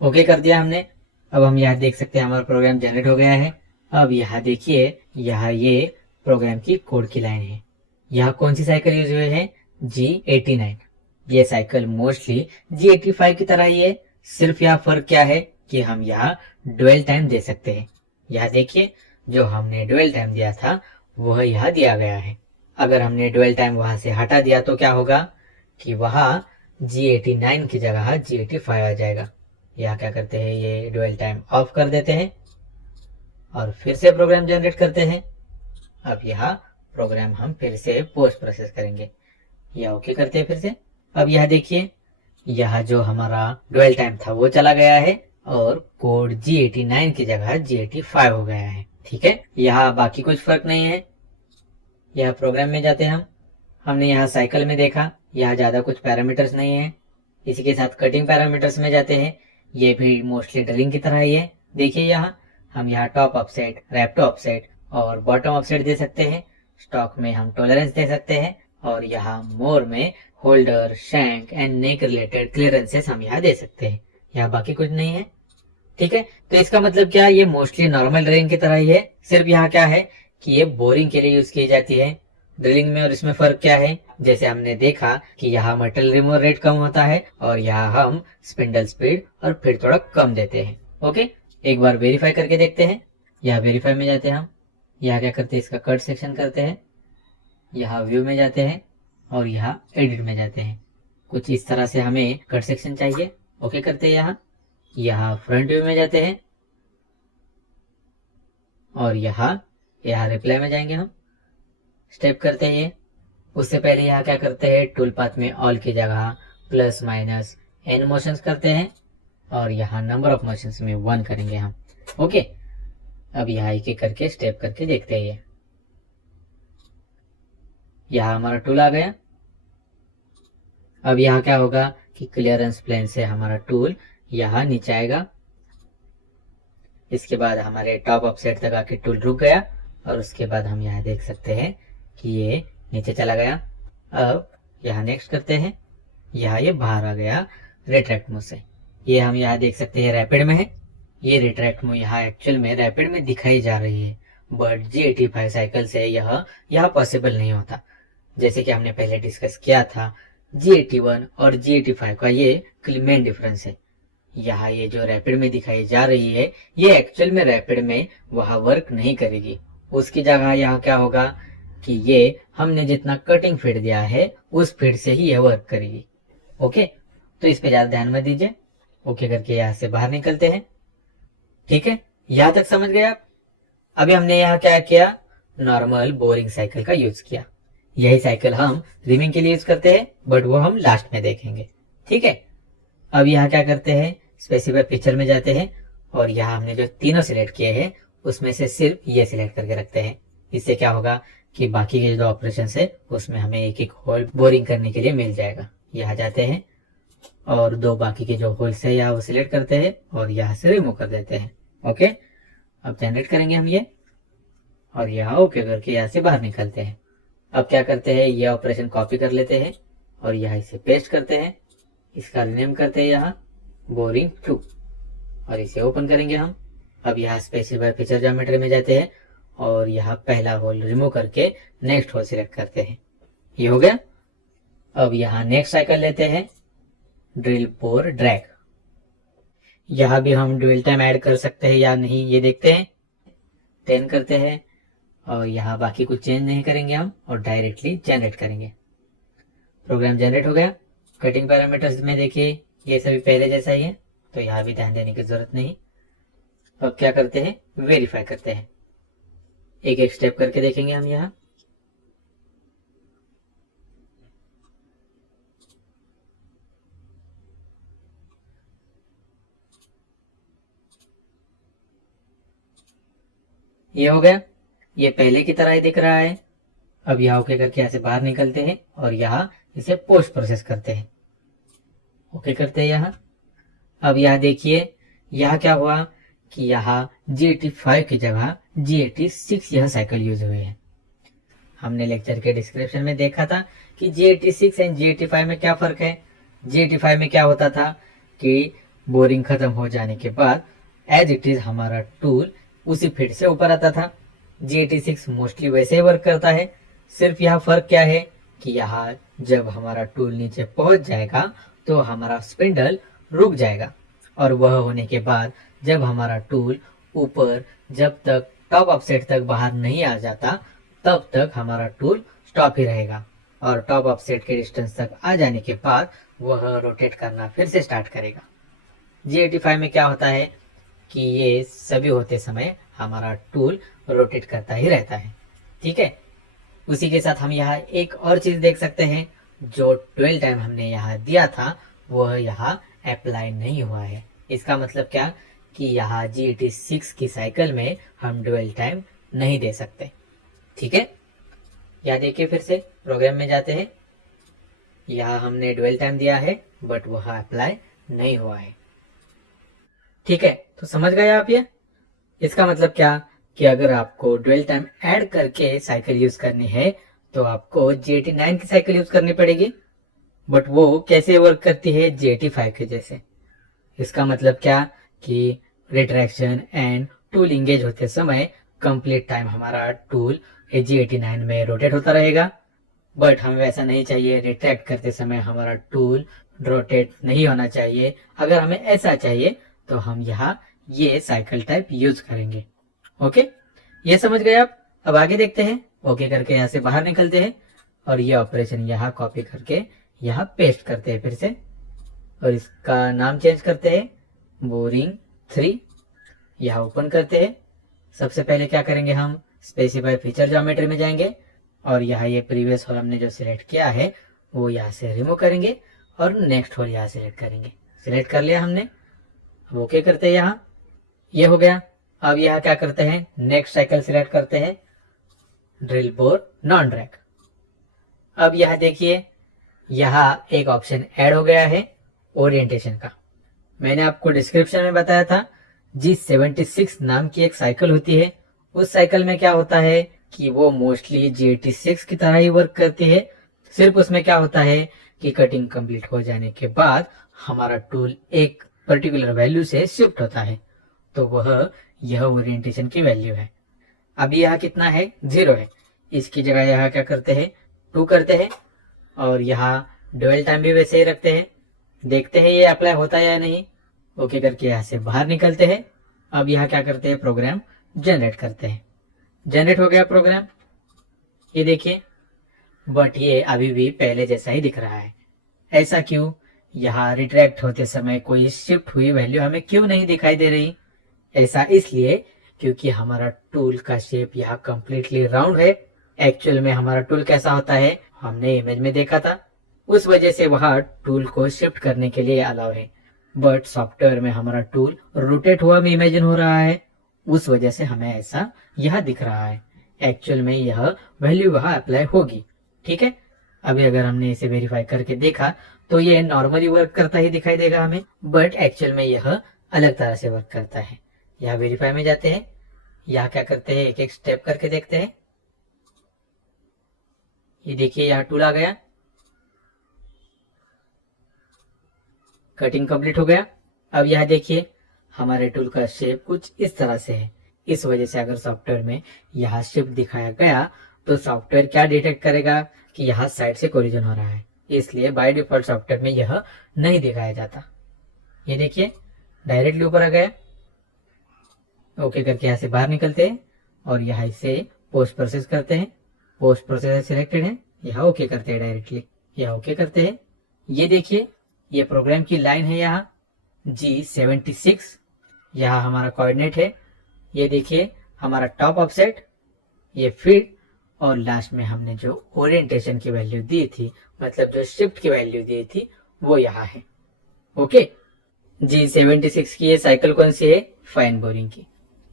ओके कर दिया हमने। अब हम यहाँ देख सकते हैं हमारा प्रोग्राम जनरेट हो गया है। अब यहाँ देखिए, यहाँ ये प्रोग्राम की कोड की लाइन है। यहाँ कौन सी साइकिल यूज हुई है, G89। ये साइकिल मोस्टली G85 की तरह ही है, सिर्फ यहाँ फर्क क्या है कि हम यहाँ डुअल टाइम दे सकते हैं। यहाँ देखिए, जो हमने डुअल टाइम दिया था वह यहाँ दिया गया है। अगर हमने डुअल टाइम वहां से हटा दिया तो क्या होगा कि वहां G89 की जगह G85 आ जाएगा। यहाँ क्या करते हैं, ये डुअल टाइम ऑफ कर देते हैं और फिर से प्रोग्राम जनरेट करते हैं। अब यहाँ प्रोग्राम हम फिर से पोस्ट प्रोसेस करेंगे। यह ओके करते हैं फिर से। अब यह देखिए, यह जो हमारा डुअल टाइम था वो चला गया है और कोड G89 की जगह G85 हो गया है। ठीक है, यहाँ बाकी कुछ फर्क नहीं है। यह प्रोग्राम में जाते हैं हमने यहाँ साइकिल में देखा यहाँ ज्यादा कुछ पैरामीटर्स नहीं है। इसी के साथ कटिंग पैरामीटर्स में जाते हैं, ये भी मोस्टली ड्रिलिंग की तरह ही है। देखिए यहाँ हम यहाँ top offset, wrap to offset और बॉटम ऑफसेट दे सकते हैं। स्टॉक में हम टॉलरेंस दे सकते हैं और यहाँ मोर में holder, shank and neck related clearances हम यहाँ दे सकते हैं। यहाँ बाकी कुछ नहीं है। ठीक है, तो इसका मतलब क्या, ये मोस्टली नॉर्मल ड्रिलिंग की तरह ही है। सिर्फ यहाँ क्या है कि ये बोरिंग के लिए यूज की जाती है। ड्रिलिंग में और इसमें फर्क क्या है, जैसे हमने देखा कि यहाँ मटेरियल रिमूवल रेट कम होता है और यहाँ हम स्पिंडल स्पीड और फिर थोड़ा कम देते हैं। ओके, एक बार वेरीफाई करके देखते हैं। यहाँ वेरीफाई में जाते हैं हम। यहाँ क्या करते हैं, इसका कट सेक्शन करते हैं। यहाँ व्यू में जाते हैं और यहाँ एडिट में जाते हैं। कुछ इस तरह से हमें कट सेक्शन चाहिए। ओके करते हैं। यहाँ फ्रंट व्यू में जाते हैं और यहाँ रिप्लाई में जाएंगे हम। स्टेप करते हैं। उससे पहले यहाँ क्या करते हैं, टूल पाथ में ऑल की जगह प्लस माइनस n मोशंस करते हैं और यहाँ नंबर ऑफ मोशंस में 1 करेंगे हम। ओके, अब यहाँ एक एक करके स्टेप करके देखते हैं। यहाँ हमारा टूल आ गया। अब यहाँ क्या होगा कि क्लियरेंस प्लेन से हमारा टूल यहाँ नीचे आएगा। इसके बाद हमारे टॉप ऑफसेट तक आके टूल रुक गया और उसके बाद हम यहाँ देख सकते हैं कि ये नीचे चला गया। अब यहाँ नेक्स्ट करते हैं। यहाँ ये बाहर आ गया रिट्रैक्ट मोड से। ये हम यहाँ देख सकते हैं रैपिड में है। ये रिट्रैक्ट मोड यहाँ एक्चुअल में रैपिड में दिखाई जा रही है, बट G85 साइकिल से यह पॉसिबल नहीं होता। जैसे कि हमने पहले डिस्कस किया था, G81 और G85 का ये मेन डिफरेंस है। यहाँ ये जो रैपिड में दिखाई जा रही है, ये एक्चुअल में रैपिड में वहाँ वर्क नहीं करेगी। उसकी जगह यहाँ क्या होगा कि ये हमने जितना कटिंग फीड दिया है उस फीड से ही यह वर्क करेगी। ओके, तो इस पे ज्यादा ध्यान मत दीजिए। ओके करके यहाँ से बाहर निकलते हैं। ठीक है, यहाँ तक समझ गए आप? अभी हमने यहाँ क्या किया, नॉर्मल बोरिंग साइकिल का यूज किया। यही साइकिल हम रिमिंग के लिए यूज करते हैं, बट वो हम लास्ट में देखेंगे। ठीक है, अब यहाँ क्या करते हैं, स्पेसिफाई पिक्चर में जाते हैं और यहाँ हमने जो तीनों सिलेक्ट किए हैं उसमें से सिर्फ ये सिलेक्ट करके रखते हैं। इससे क्या होगा कि बाकी के जो ऑपरेशन है उसमें हमें एक एक होल बोरिंग करने के लिए मिल जाएगा। यहाँ जाते हैं और दो बाकी के जो होल्स है यहाँ वो सिलेक्ट करते हैं और यहाँ से रिमूव कर देते हैं। ओके, अब जनरेट करेंगे हम ये और यहाँ ओके करके यहाँ से बाहर निकलते हैं। अब क्या करते हैं, ये ऑपरेशन कॉपी कर लेते हैं और यहाँ इसे पेस्ट करते हैं। इसका नेम करते हैं यहाँ बोरिंग 2 और इसे ओपन करेंगे हम। अब यहाँ स्पेसिफाई फीचर ज्योमेट्री में जाते हैं और यहाँ पहला होल रिमूव करके नेक्स्ट होल सिलेक्ट करते हैं। ये हो गया। अब यहाँ नेक्स्ट साइकिल लेते हैं, ड्रिल पोर ड्रैग। यहाँ भी हम ड्यूल टाइम ऐड कर सकते हैं या नहीं ये देखते हैं। 10 करते हैं और यहाँ बाकी कुछ चेंज नहीं करेंगे हम और डायरेक्टली जनरेट करेंगे। प्रोग्राम जनरेट हो गया। कटिंग पैरामीटर्स में देखिए ये सभी पहले जैसा ही है, तो यहाँ भी ध्यान देने की जरूरत नहीं। अब क्या करते हैं, वेरीफाई करते हैं। एक एक स्टेप करके देखेंगे हम यहाँ। ये हो गया, ये पहले की तरह ही दिख रहा है। अब यहाँ ओके करके यहाँ से बाहर निकलते हैं और यहाँ इसे पोस्ट प्रोसेस करते हैं। ओके करते हैं यहाँ। अब यहाँ देखिए यहाँ क्या हुआ कि यहाँ G85 की जगह G86 यह साइकिल यूज हुए हैं। हमने लेक्चर के डिस्क्रिप्शन में देखा था कि G86 एंड G85 में क्या फर्क है। G85 में क्या होता था कि बोरिंग खत्म हो जाने के बाद एज इट इज हमारा टूल उसी फीड से ऊपर आता था। G86 मोस्टली वैसे ही वर्क करता है। सिर्फ यहाँ फर्क क्या है कि यहाँ जब हमारा टूल नीचे पहुंच जाएगा तो हमारा स्पिंडल रुक जाएगा और वह होने के बाद जब हमारा टूल ऊपर जब तक टॉप ऑफसेट तक बाहर नहीं आ जाता तब तक हमारा टूल स्टॉप ही रहेगा और टॉप ऑफसेट के डिस्टेंस तक आ जाने के बाद वह रोटेट करना फिर से स्टार्ट करेगा। G85 में क्या होता है कि ये सभी होते समय हमारा टूल रोटेट करता ही रहता है। ठीक है, उसी के साथ हम यहाँ एक और चीज देख सकते हैं, जो ड्वेल टाइम हमने यहाँ दिया था वह यहाँ अप्लाई नहीं हुआ है। इसका मतलब क्या कि यहाँ G86 की साइकिल में हम ड्वेल टाइम नहीं दे सकते। ठीक है, यहाँ देखिए फिर से प्रोग्राम में जाते हैं। यहाँ हमने ड्वेल टाइम दिया है बट वह अप्लाई नहीं हुआ है। ठीक है, तो समझ गए आप ये? इसका मतलब क्या कि अगर आपको ड्वेल टाइम ऐड करके साइकिल यूज करनी है तो आपको G89 की साइकिल यूज करनी पड़ेगी, बट वो कैसे वर्क करती है G85 के जैसे। इसका मतलब क्या कि रिट्रैक्शन एंड टूल इंगेज होते समय कंप्लीट टाइम हमारा टूल G89 में रोटेट होता रहेगा, बट हमें वैसा नहीं चाहिए। रिट्रैक्ट करते समय हमारा टूल रोटेट नहीं होना चाहिए। अगर हमें ऐसा चाहिए तो हम यहाँ ये साइकिल टाइप यूज करेंगे। ओके, ये समझ गए आप? अब आगे देखते हैं। ओके करके यहाँ से बाहर निकलते हैं और ये ऑपरेशन यहाँ कॉपी करके यहाँ पेस्ट करते हैं फिर से और इसका नाम चेंज करते हैं बोरिंग 3। यहाँ ओपन करते हैं। सबसे पहले क्या करेंगे, हम स्पेसिफाई फीचर ज्योमेट्री में जाएंगे और यहाँ ये प्रीवियस होल हमने जो सिलेक्ट किया है वो यहाँ से रिमूव करेंगे और नेक्स्ट होल यहाँ सिलेक्ट करेंगे। सिलेक्ट कर लिया हमने। ओके करते हैं यहाँ, ये हो गया। अब यहाँ क्या करते हैं, नेक्स्ट साइकिल सिलेक्ट करते हैं ड्रिल बोर नॉन ड्रैग। अब यहाँ देखिए यहाँ एक ऑप्शन ऐड हो गया है ओरिएंटेशन का। मैंने आपको डिस्क्रिप्शन में बताया था G76 नाम की एक साइकिल होती है। उस साइकिल में क्या होता है कि वो मोस्टली G86 की तरह ही वर्क करती है। सिर्फ उसमें क्या होता है कि कटिंग कंप्लीट हो जाने के बाद हमारा टूल एक पर्टिकुलर वैल्यू से शिफ्ट होता है, तो वह यह ओरिएंटेशन की वैल्यू है। अभी यहाँ कितना है, 0 है। इसकी जगह यहाँ क्या करते हैं 2 करते हैं और यहाँ ड्यूअल टाइम भी वैसे ही रखते हैं। देखते हैं ये अप्लाई होता है या नहीं। ओके करके यहाँ से बाहर निकलते हैं। अब यहाँ क्या करते हैं, प्रोग्राम जनरेट करते हैं। जनरेट हो गया प्रोग्राम, ये देखिए, बट ये अभी भी पहले जैसा ही दिख रहा है। ऐसा क्यों? यहाँ रिट्रैक्ट होते समय कोई शिफ्ट हुई वैल्यू हमें क्यों नहीं दिखाई दे रही? ऐसा इसलिए क्योंकि हमारा टूल का शेप यहाँ कंप्लीटली राउंड है। एक्चुअल में हमारा टूल कैसा होता है हमने इमेज में देखा था, उस वजह से वहाँ टूल को शिफ्ट करने के लिए अलाउ है। बट सॉफ्टवेयर में हमारा टूल रोटेट हुआ में इमेजिन हो रहा है, उस वजह से हमें ऐसा यह दिख रहा है। एक्चुअल में यह वैल्यू वहाँ अप्लाई होगी। ठीक है, अभी अगर हमने इसे वेरीफाई करके देखा तो ये नॉर्मली वर्क करता ही दिखाई देगा हमें, बट एक्चुअल में यह अलग तरह से वर्क करता है। यहाँ वेरीफाई में जाते हैं, यहाँ क्या करते हैं, एक एक स्टेप करके देखते हैं। ये देखिए यहाँ टूल आ गया, कटिंग कंप्लीट हो गया। अब यह देखिए हमारे टूल का शेप कुछ इस तरह से है। इस वजह से अगर सॉफ्टवेयर में यहाँ शिफ्ट दिखाया गया तो सॉफ्टवेयर क्या डिटेक्ट करेगा कि यहाँ साइड से कोलिजन हो रहा है, इसलिए बाय डिफॉल्ट सॉफ्टवेयर में यह नहीं दिखाया जाता। ये देखिए डायरेक्टली ऊपर आ गया। ओके करके यहाँ से बाहर निकलते हैं और यहाँ इसे पोस्ट प्रोसेस करते हैं। पोस्ट प्रोसेसर सिलेक्टेड है, यहाँ ओके करते हैं डायरेक्टली, यहाँ ओके करते हैं। ये देखिए ये प्रोग्राम की लाइन है यहाँ G76, यहाँ हमारा कोऑर्डिनेट है। ये देखिए हमारा टॉप ऑफसेट, ये फीड, और लास्ट में हमने जो ओरिएंटेशन की वैल्यू दी थी, मतलब जो शिफ्ट की वैल्यू दी थी, वो यहाँ है। ओके, G76 की ये साइकिल कौन सी है, फाइन बोरिंग की।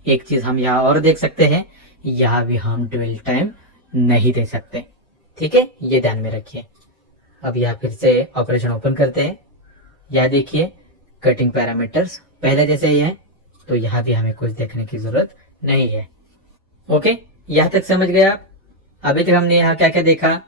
एक चीज हम यहाँ और देख सकते हैं, यहाँ भी हम ड्यूअल टाइम नहीं दे सकते। ठीक है, ये ध्यान में रखिए। अब यहाँ फिर से ऑपरेशन ओपन करते हैं। यहाँ देखिए कटिंग पैरामीटर्स पहले जैसे ही है, तो यहाँ भी हमें कुछ देखने की जरूरत नहीं है। ओके, यहाँ तक समझ गए आप? अभी तक हमने यहाँ क्या क्या देखा,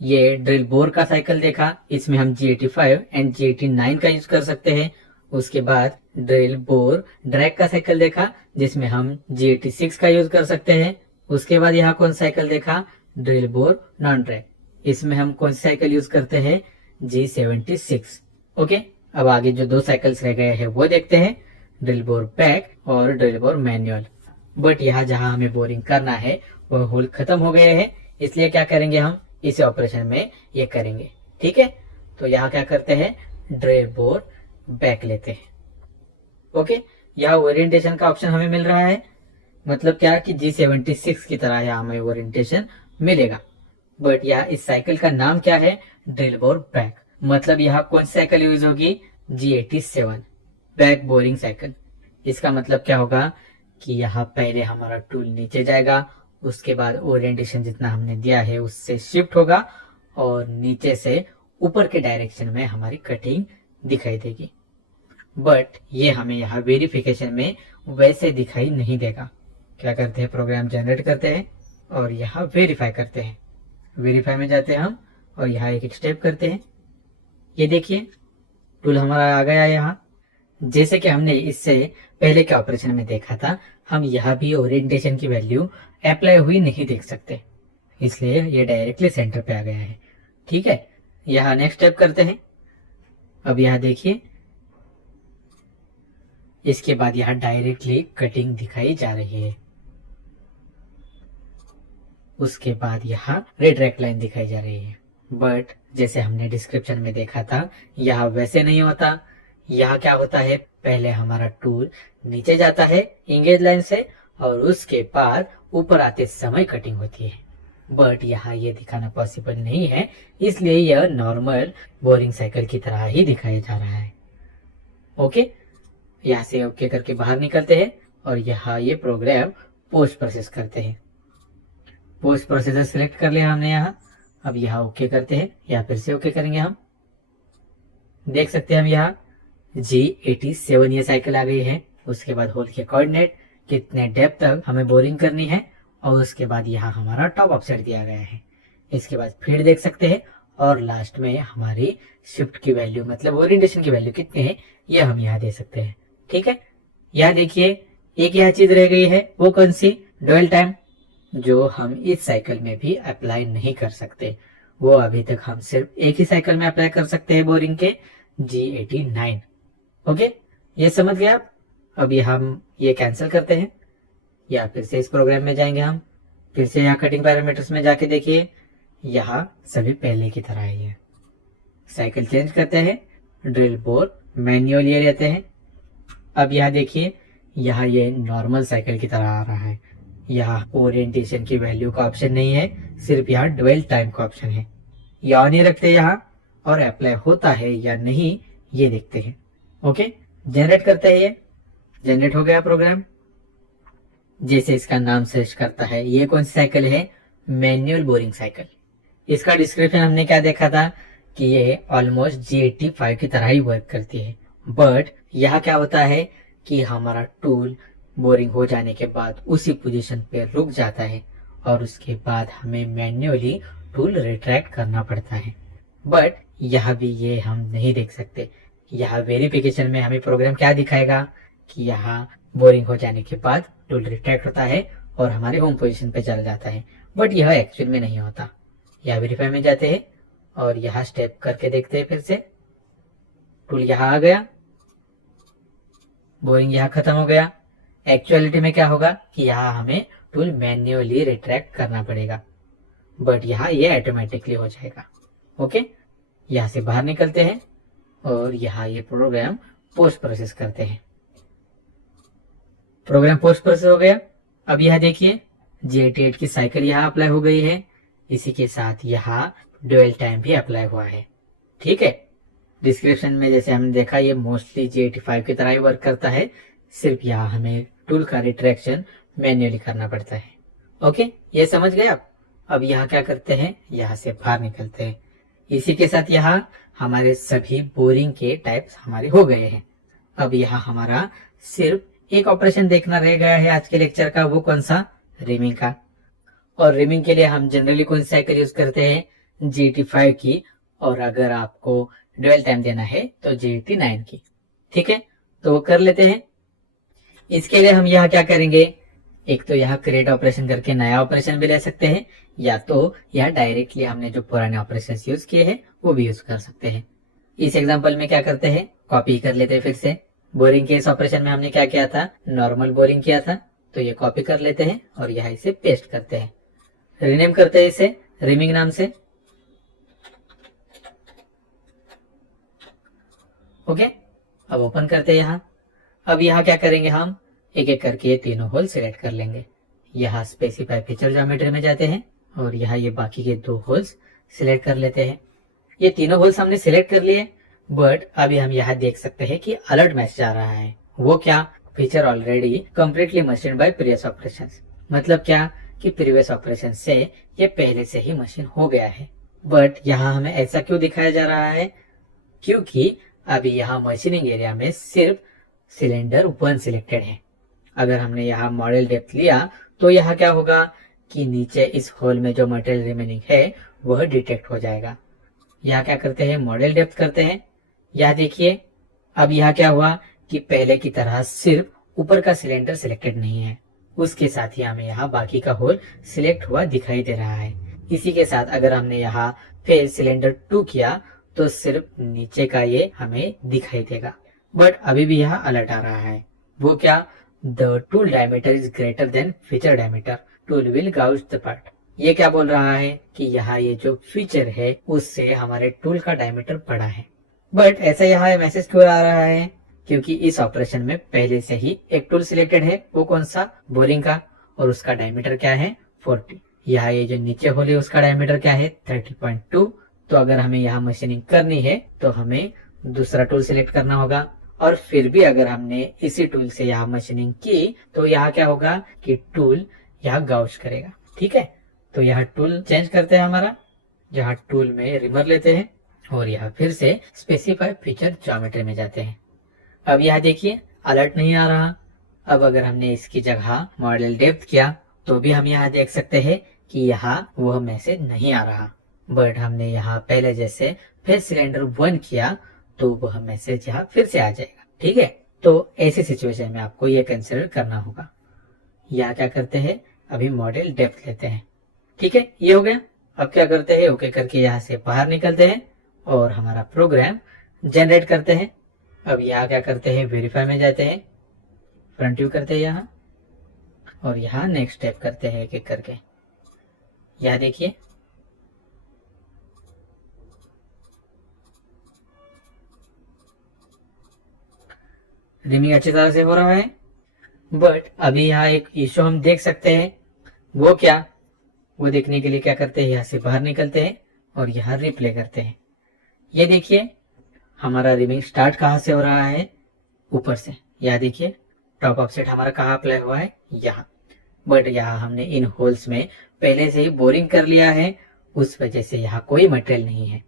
ये ड्रिल बोर का साइकिल देखा, इसमें हम G85 एंड G89 का यूज कर सकते हैं। उसके बाद ड्रिल बोर ड्रैग का साइकिल देखा, जिसमें हम G86 का यूज कर सकते हैं। उसके बाद यहाँ कौन साइकिल देखा, ड्रिल बोर नॉन ड्रैग, इसमें हम कौन सी साइकिल यूज करते हैं, G76। ओके, अब आगे जो 2 साइकिल्स रह गए हैं वो देखते हैं, ड्रिल बोर बैक और ड्रिल बोर मैनुअल। बट यहाँ जहाँ हमें बोरिंग करना है वो होल खत्म हो गए हैं, इसलिए क्या करेंगे, हम इस ऑपरेशन में ये करेंगे। ठीक है, तो यहाँ क्या करते हैं, ड्रिल बोर बैक लेते हैं। ओके, यहाँ ओरिएंटेशन का ऑप्शन हमें मिल रहा है, मतलब क्या कि G76 की तरह यहाँ हमें ओरिएंटेशन मिलेगा। बट यहाँ इस साइकिल का नाम क्या है, ड्रिल बोर बैक, मतलब यहाँ कौन सी साइकिल यूज होगी, G87 बैक बोरिंग साइकिल। इसका मतलब क्या होगा कि यहाँ पहले हमारा टूल नीचे जाएगा, उसके बाद ओरिएंटेशन जितना हमने दिया है उससे शिफ्ट होगा और नीचे से ऊपर के डायरेक्शन में हमारी कटिंग दिखाई देगी। बट ये हमें यहाँ वेरिफिकेशन में वैसे दिखाई नहीं देगा। क्या करते हैं, प्रोग्राम जनरेट करते हैं और यहाँ वेरीफाई करते हैं। वेरीफाई में जाते हैं हम और यहाँ एक एक स्टेप करते हैं। ये देखिए टूल हमारा आ गया यहाँ। जैसे कि हमने इससे पहले के ऑपरेशन में देखा था, हम यहाँ भी ओरिएंटेशन की वैल्यू अप्लाई हुई नहीं देख सकते, इसलिए ये डायरेक्टली सेंटर पे आ गया है। ठीक है, यहाँ नेक्स्ट स्टेप करते हैं। अब यहाँ देखिए, इसके बाद यहाँ डायरेक्टली कटिंग दिखाई जा रही है। उसके बाद यहाँ रेड रेक लाइन दिखाई जा रही है। बट जैसे हमने डिस्क्रिप्शन में देखा था, यहाँ वैसे नहीं होता। यहाँ क्या होता है, पहले हमारा टूल नीचे जाता है इंगेज लाइन से और उसके बाद ऊपर आते समय कटिंग होती है। बट यहाँ ये दिखाना पॉसिबल नहीं है, इसलिए यह नॉर्मल बोरिंग साइकिल की तरह ही दिखाया जा रहा है। ओके, यहाँ से ओके करके बाहर निकलते हैं और यहाँ ये प्रोग्राम पोस्ट प्रोसेस करते हैं। पोस्ट प्रोसेसर सिलेक्ट कर लिया हमने यहाँ। अब यहाँ ओके करते हैं, या फिर से ओके करेंगे हम। देख सकते हैं हम यहाँ G87 ये साइकिल आ गई है। उसके बाद होल के कोऑर्डिनेट, कितने डेप्थ तक हमें बोरिंग करनी है, और उसके बाद यहाँ हमारा टॉप ऑफसेट दिया गया है। इसके बाद फीड देख सकते हैं और लास्ट में हमारी शिफ्ट की वैल्यू, मतलब ओरिएंटेशन की वैल्यू कितनी है, ये हम यहाँ दे सकते हैं। ठीक है, यहाँ देखिए एक यह चीज रह गई है, वो कौन सी, ड्यूअल टाइम, जो हम इस साइकिल में भी अप्लाई नहीं कर सकते। वो अभी तक हम सिर्फ एक ही साइकिल में अप्लाई कर सकते हैं बोरिंग के G89। ओके, ये समझ गए आप। अभी हम ये कैंसिल करते हैं, या फिर से इस प्रोग्राम में जाएंगे हम, फिर से यहाँ कटिंग पैरामीटर्स में जाके देखिए, यहाँ सभी पहले की तरह ही है। साइकिल चेंज करते हैं, ड्रिल बोर मैन्युअली लेते हैं। अब यहाँ देखिए, यहाँ ये नॉर्मल साइकिल की तरह आ रहा है। यहाँ ओरिएंटेशन की वैल्यू का ऑप्शन नहीं है, सिर्फ यहाँ ड्वेल टाइम का ऑप्शन है। ये ऑन ही रखते हैं यहाँ, और अप्लाई होता है या नहीं ये देखते हैं। ओके, जनरेट करते हैं, ये जनरेट हो गया प्रोग्राम। जैसे इसका नाम सर्च करता है, ये कौन सी साइकिल है? Manual boring cycle. इसका डिस्क्रिप्शन हमने क्या देखा था कि ये ऑलमोस्ट G85 की तरह ही वर्क करती है। बट यहाँ क्या होता है कि हमारा टूल बोरिंग हो जाने के बाद उसी पोजीशन पे रुक जाता है, और उसके बाद हमें मैन्युअली टूल रिट्रैक्ट करना पड़ता है। बट यहाँ भी ये हम नहीं देख सकते। यहाँ वेरिफिकेशन में हमें प्रोग्राम क्या दिखाएगा कि यहाँ बोरिंग हो जाने के बाद टूल रिट्रैक्ट होता है और हमारे होम पोजीशन पे चला जाता है। बट यह एक्चुअल में नहीं होता। यहाँ वेरीफाई में जाते हैं और यहाँ स्टेप करके देखते हैं, फिर से टूल यहाँ आ गया, बोरिंग यहाँ खत्म हो गया। एक्चुअलिटी में क्या होगा कि यहाँ हमें टूल मैन्युअली रिट्रैक्ट करना पड़ेगा, बट यहाँ ये ऑटोमेटिकली हो जाएगा। ओके, यहाँ से बाहर निकलते हैं और यहाँ ये प्रोग्राम पोस्ट प्रोसेस करते हैं। प्रोग्राम पोस्ट प्रोसेस हो गया। अब यह देखिए, G88 की साइकिल यहाँ अप्लाई हो गई है, इसी के साथ यहाँ ड्यूअल टाइम भी अप्लाई हुआ है। ठीक है, डिस्क्रिप्शन में जैसे हमने देखा ये मोस्टली G85 की तरह ही वर्क करता है, सिर्फ यहाँ हमें टूल का रिट्रैक्शन मैन्युअली करना पड़ता है। ओके, ये समझ गए आप। अब यहाँ क्या करते हैं, यहाँ से बाहर निकलते हैं। इसी के साथ यहाँ हमारे सभी बोरिंग के टाइप्स हमारे हो गए हैं। अब यहाँ हमारा सिर्फ एक ऑपरेशन देखना रह गया है आज के लेक्चर का, वो कौन सा? रिमिंग का। और रिमिंग के लिए हम जनरली कौन सी साइकिल यूज करते हैं? G85 की, और अगर आपको ड्यूअल टाइम देना है तो G89 की। ठीक है, तो वो कर लेते हैं। इसके लिए हम यहाँ क्या करेंगे, एक तो यहाँ क्रिएट ऑपरेशन करके नया ऑपरेशन भी ले सकते हैं, या तो यहाँ डायरेक्टली हमने जो पुराने ऑपरेशन यूज किए हैं वो भी यूज कर सकते हैं। इस एग्जाम्पल में क्या करते हैं, कॉपी कर लेते हैं। फिर से बोरिंग के इस ऑपरेशन में हमने क्या किया था, नॉर्मल बोरिंग किया था, तो ये कॉपी कर लेते हैं और यहाँ इसे पेस्ट करते हैं। रीनेम करते हैं इसे रिमिंग नाम से। ओके, अब ओपन करते हैं यहाँ। अब यहाँ क्या करेंगे, हम एक एक करके ये तीनों होल सिलेक्ट कर लेंगे। यहाँ स्पेसिफाई फीचर ज्योमेट्री में जाते हैं और यहाँ ये बाकी के 2 होल्स सिलेक्ट कर लेते हैं। ये तीनों होल्स हमने सिलेक्ट कर लिए, बट अभी हम यहाँ देख सकते हैं कि अलर्ट मैसेज आ रहा है। वो क्या? Feature already completely machine bye previous operation. मतलब क्या कि प्रीवियस ऑपरेशन से ये पहले से ही मशीन हो गया है। बट यहाँ हमें ऐसा क्यों दिखाया जा रहा है? क्योंकि अभी यहाँ मशीनिंग एरिया में सिर्फ सिलेंडर 1 सिलेक्टेड है। अगर हमने यहाँ मॉडल डेप्थ लिया तो यहाँ क्या होगा कि नीचे इस होल में जो मटेरियल रिमेनिंग है वह डिटेक्ट हो जाएगा। यहाँ क्या करते हैं, मॉडल डेप्थ करते हैं। यहाँ देखिए, अब यहाँ क्या हुआ कि पहले की तरह सिर्फ ऊपर का सिलेंडर सिलेक्टेड नहीं है, उसके साथ ही हमें यहाँ बाकी का होल सिलेक्ट हुआ दिखाई दे रहा है। इसी के साथ अगर हमने यहाँ फिर सिलेंडर 2 किया तो सिर्फ नीचे का ये हमें दिखाई देगा। बट अभी भी यहाँ अलर्ट आ रहा है। वो क्या? The tool diameter is greater than feature diameter, tool will gouge the part. ये क्या बोल रहा है कि यहाँ ये जो फीचर है उससे हमारे टूल का डायमीटर बड़ा है। बट ऐसा यहाँ मैसेज क्यों आ रहा है? क्योंकि इस ऑपरेशन में पहले से ही एक टूल सिलेक्टेड है, वो कौन सा? बोरिंग का, और उसका डायमीटर क्या है? 40। यहाँ ये जो नीचे होल है उसका डायमीटर क्या है? 30.2। तो अगर हमें यहाँ मशीनिंग करनी है तो हमें दूसरा टूल सिलेक्ट करना होगा, और फिर भी अगर हमने इसी टूल से यहाँ मशीनिंग की तो यहाँ क्या होगा कि टूल यहाँ गाउज करेगा। ठीक है, तो यहाँ टूल चेंज करते हैं हमारा, जहाँ टूल में रिमर लेते हैं और यहाँ फिर से स्पेसिफाई फीचर ज्योमेट्री में जाते हैं। अब यहाँ देखिए अलर्ट नहीं आ रहा। अब अगर हमने इसकी जगह मॉडल डेप्थ किया तो भी हम यहाँ देख सकते हैं कि यहाँ वह मैसेज नहीं आ रहा। बट हमने यहाँ पहले जैसे फिर सिलेंडर 1 किया तो वह मैसेज यहाँ फिर से आ जाएगा। ठीक है, तो ऐसी सिचुएशन में आपको यह कंसिडर करना होगा। यहाँ क्या करते हैं, अभी मॉडल डेप्थ लेते हैं। ठीक है, ये हो गया। अब क्या करते हैं, ओके करके यहाँ से बाहर निकलते हैं और हमारा प्रोग्राम जनरेट करते हैं। अब यहाँ क्या करते हैं, वेरीफाई में जाते हैं, फ्रंट व्यू करते हैं यहाँ, और यहाँ नेक्स्ट स्टेप करते हैं एक एक करके। यहाँ देखिए रिमिंग अच्छी तरह से हो रहा है, बट अभी यहाँ एक इश्यू हम देख सकते हैं। वो क्या, वो देखने के लिए क्या करते हैं, यहाँ से बाहर निकलते हैं और यहाँ रिप्ले करते हैं। ये देखिए हमारा रिमिंग स्टार्ट कहाँ से हो रहा है, ऊपर से। यहाँ देखिए टॉप ऑफसेट हमारा कहाँ अप्लाई हुआ है, यहाँ। बट यहाँ हमने इन होल्स में पहले से ही बोरिंग कर लिया है, उस वजह से यहाँ कोई मटेरियल नहीं है।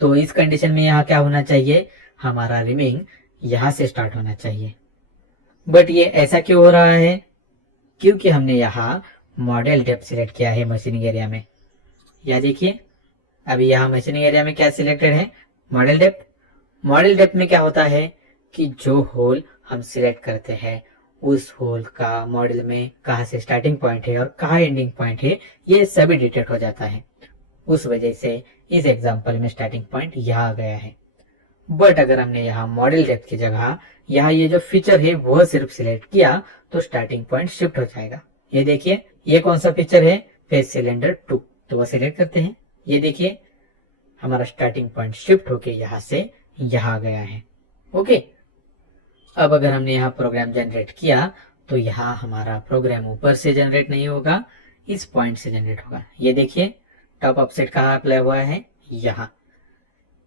तो इस कंडीशन में यहाँ क्या होना चाहिए, हमारा रिमिंग यहाँ से स्टार्ट होना चाहिए। बट ये ऐसा क्यों हो रहा है, क्योंकि हमने यहाँ मॉडल डेप्थ सिलेक्ट किया है मशीनिंग एरिया में। यह देखिए अभी यहाँ मशीनिंग एरिया में क्या सिलेक्टेड है, मॉडल डेप्थ। मॉडल डेप्थ में क्या होता है कि जो होल हम सिलेक्ट करते हैं उस होल का मॉडल में कहाँ से स्टार्टिंग पॉइंट है और कहाँ एंडिंग पॉइंट है, ये सभी डिटेक्ट हो जाता है। उस वजह से इस एग्जांपल में स्टार्टिंग पॉइंट यहाँ आ गया है। बट अगर हमने यहाँ मॉडल डेप्थ की जगह यहाँ ये जो फीचर है वो सिर्फ सिलेक्ट किया तो स्टार्टिंग पॉइंट शिफ्ट हो जाएगा। ये देखिए ये कौन सा फीचर है, फेस सिलेंडर 2, तो वो सिलेक्ट करते हैं। ये देखिए हमारा स्टार्टिंग पॉइंट शिफ्ट होके यहाँ से यहाँ आ गया है। ओके, अब अगर हमने यहाँ प्रोग्राम जनरेट किया तो यहाँ हमारा प्रोग्राम ऊपर से जनरेट नहीं होगा, इस पॉइंट से जनरेट होगा। ये देखिए टॉप ऑफसेट कहाँ अप्लाई हुआ है, यहाँ।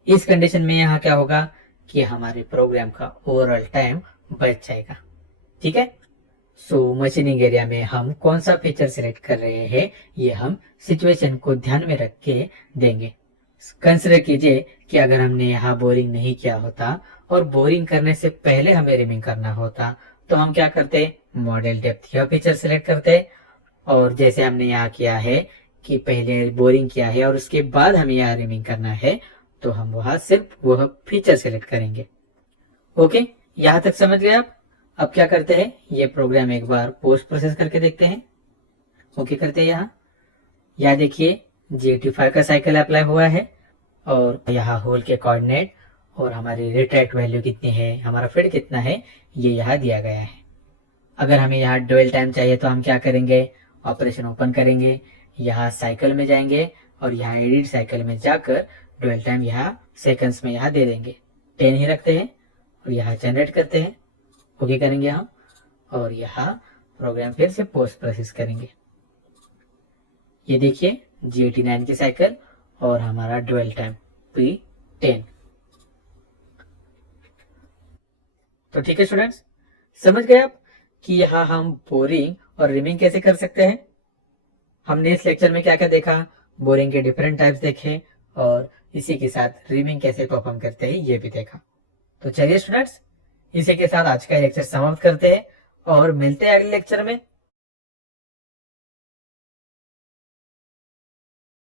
इस कंडीशन में यहाँ क्या होगा कि हमारे प्रोग्राम का ओवरऑल टाइम बच जाएगा। ठीक है, सो मशीनिंग एरिया में हम कौन सा फीचर सिलेक्ट कर रहे हैं ये हम सिचुएशन को ध्यान में रख के देंगे। कंसिडर कीजिए कि अगर हमने यहाँ बोरिंग नहीं किया होता और बोरिंग करने से पहले हमें रिमिंग करना होता तो हम क्या करते, मॉडल डेप्थ यह फीचर सिलेक्ट करते, और जैसे हमने यहाँ किया है कि पहले बोरिंग किया है और उसके बाद हमें यहाँ रिमिंग करना है तो हम वहां सिर्फ वह फीचर सेलेक्ट करेंगे। ओके, यहाँ तक समझ गए आप। अब क्या करते हैं, ये प्रोग्राम एक बार पोस्ट प्रोसेस करके देखते हैं। ओके करते हैं यहाँ देखिए GT5 का साइकिल अप्लाई हुआ है और यहाँ होल के कोऑर्डिनेट और हमारी रिट्रैक्ट वैल्यू कितनी है, हमारा फीड कितना है, ये यहाँ दिया गया है। अगर हमें यहाँ ड्वेल टाइम चाहिए तो हम क्या करेंगे, ऑपरेशन ओपन करेंगे, यहाँ साइकिल में जाएंगे और यहाँ एडिट साइकिल में जाकर ड्वेल टाइम यहाँ सेकंड्स में यहाँ दे देंगे, 10 ही रखते हैं और यहाँ जनरेट करते हैं। ओके करेंगे हम और यहाँ प्रोग्राम फिर से पोस्ट प्रोसेस करेंगे। ये देखिए G89 की साइकिल और हमारा ड्वेल टाइम P10। तो ठीक है स्टूडेंट्स, समझ गए आप कि यहाँ हम बोरिंग और रिमिंग कैसे कर सकते हैं। हमने इस लेक्चर में क्या क्या देखा, बोरिंग के डिफरेंट टाइप्स देखे और इसी के साथ रिमिंग कैसे परफॉर्म करते हैं ये भी देखा। तो चलिए स्टूडेंट्स, इसी के साथ आज का लेक्चर समाप्त करते हैं और मिलते हैं अगले लेक्चर में।